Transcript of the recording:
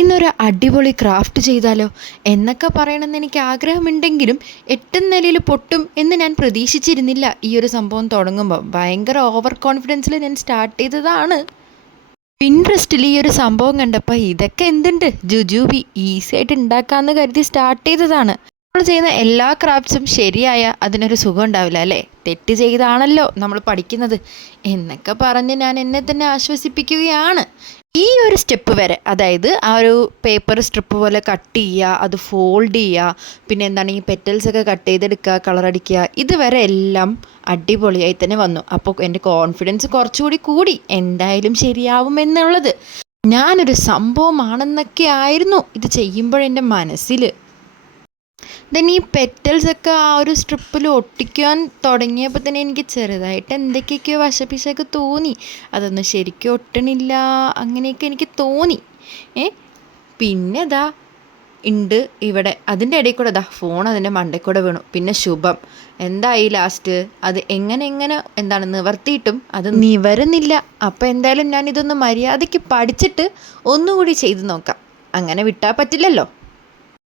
ഇന്നൊരു അടിപൊളി ക്രാഫ്റ്റ് ചെയ്താലോ എന്നൊക്കെ പറയണമെന്ന് എനിക്ക് ആഗ്രഹമുണ്ടെങ്കിലും എട്ടും നിലയിൽ പൊട്ടും എന്ന് ഞാൻ പ്രതീക്ഷിച്ചിരുന്നില്ല. ഈ ഒരു സംഭവം തുടങ്ങുമ്പോൾ ഭയങ്കര ഓവർ കോൺഫിഡൻസിൽ ഞാൻ സ്റ്റാർട്ട് ചെയ്തതാണ്. പിൻട്രസ്റ്റിൽ ഈ ഒരു സംഭവം കണ്ടപ്പോൾ ഇതൊക്കെ എന്തുണ്ട് ജുജൂബി ഈസി ആയിട്ട് ഉണ്ടാക്കാമെന്ന് കരുതി സ്റ്റാർട്ട് ചെയ്തതാണ്. നമ്മൾ ചെയ്യുന്ന എല്ലാ ക്രാഫ്റ്റ്സും ശരിയായ അതിനൊരു സുഖം ഉണ്ടാവില്ല അല്ലേ, തെറ്റ് ചെയ്താണല്ലോ നമ്മൾ പഠിക്കുന്നത് എന്നൊക്കെ പറഞ്ഞ് ഞാൻ എന്നെ തന്നെ ആശ്വസിപ്പിക്കുകയാണ്. ഈ ഒരു സ്റ്റെപ്പ് വരെ, അതായത് ആ ഒരു പേപ്പർ സ്ട്രിപ്പ് പോലെ കട്ട് ചെയ്യുക, അത് ഫോൾഡ് ചെയ്യുക, പിന്നെ എന്താണ് ഈ പെറ്റൽസൊക്കെ കട്ട് ചെയ്തെടുക്കുക, കളറടിക്കുക, ഇതുവരെ എല്ലാം അടിപൊളിയായി തന്നെ വന്നു. അപ്പോൾ എൻ്റെ കോൺഫിഡൻസ് കുറച്ചുകൂടി കൂടി, എന്തായാലും ശരിയാവുമെന്നുള്ളത്. ഞാനൊരു സംഭവമാണെന്നൊക്കെ ആയിരുന്നു ഇത് ചെയ്യുമ്പോഴെൻ്റെ മനസ്സിൽ. ദെൻ ഈ പെറ്റൽസൊക്കെ ആ ഒരു സ്ട്രിപ്പിൽ ഒട്ടിക്കാൻ തുടങ്ങിയപ്പോൾ തന്നെ എനിക്ക് ചെറുതായിട്ട് എന്തൊക്കെയൊക്കെയോ വശപ്പിശൊക്കെ തോന്നി. അതൊന്നും ശരിക്കും ഒട്ടണില്ല, അങ്ങനെയൊക്കെ എനിക്ക് തോന്നി. പിന്നെ ദാ ഉണ്ട് ഇവിടെ, അതിൻ്റെ ഇടയിൽ കൂടെ ഫോൺ അതിൻ്റെ മണ്ടയിൽ കൂടെ വീണു. പിന്നെ ശുഭം എന്തായി ലാസ്റ്റ്, അത് എങ്ങനെ എന്താണ് നിവർത്തിയിട്ടും അത് നിവരുന്നില്ല. അപ്പോൾ എന്തായാലും ഞാൻ ഇതൊന്ന് മര്യാദയ്ക്ക് പഠിച്ചിട്ട് ഒന്നുകൂടി ചെയ്ത് നോക്കാം. അങ്ങനെ വിട്ടാൽ പറ്റില്ലല്ലോ.